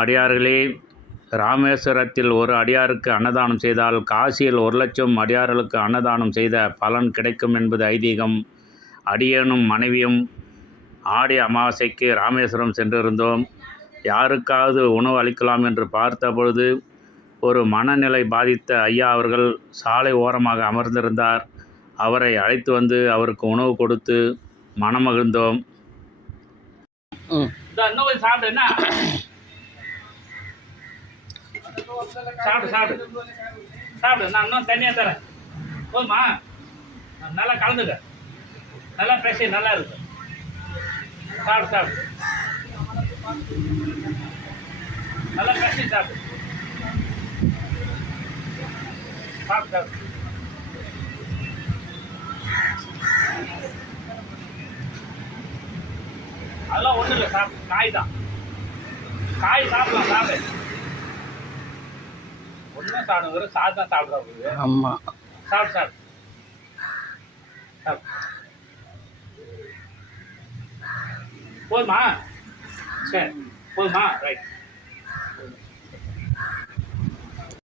அடியார்களே, ராமேஸ்வரத்தில் ஒரு அடியாருக்கு அன்னதானம் செய்தால் காசியில் 1,00,000 அடியார்களுக்கு அன்னதானம் செய்த பலன் கிடைக்கும் என்பது ஐதீகம். அடியேனும் மனைவியும் ஆடி அமாவாசைக்கு ராமேஸ்வரம் சென்றிருந்தோம். யாருக்காவது உணவு அளிக்கலாம் என்று பார்த்தபொழுது ஒரு மனநிலை பாதித்த ஐயா அவர்கள் சாலை ஓரமாக அமர்ந்திருந்தார். அவரை அழைத்து வந்து அவருக்கு உணவு கொடுத்து மனமகிழ்ந்தோம். சாப்பிடு, நான் இன்னும் தனியாக தரேன். போதுமா? நல்லா கலந்துக்க, நல்லா பேசி நல்லா இருக்கு. சாப்பிடு, நல்லா பேசி சாப்பிடு. அதெல்லாம் ஒன்றும் இல்லை, சாப்பிடு. காய் தான், காய் சாப்பிடலாம். சாப்பிடு, ஒன்றும் சாப்பிடும், வெறும் சாதம் தான் சாப்பிட போகுது. ஆமாம், சாப்பிடு. போதுமா? சரி, போதுமா? ரைட்.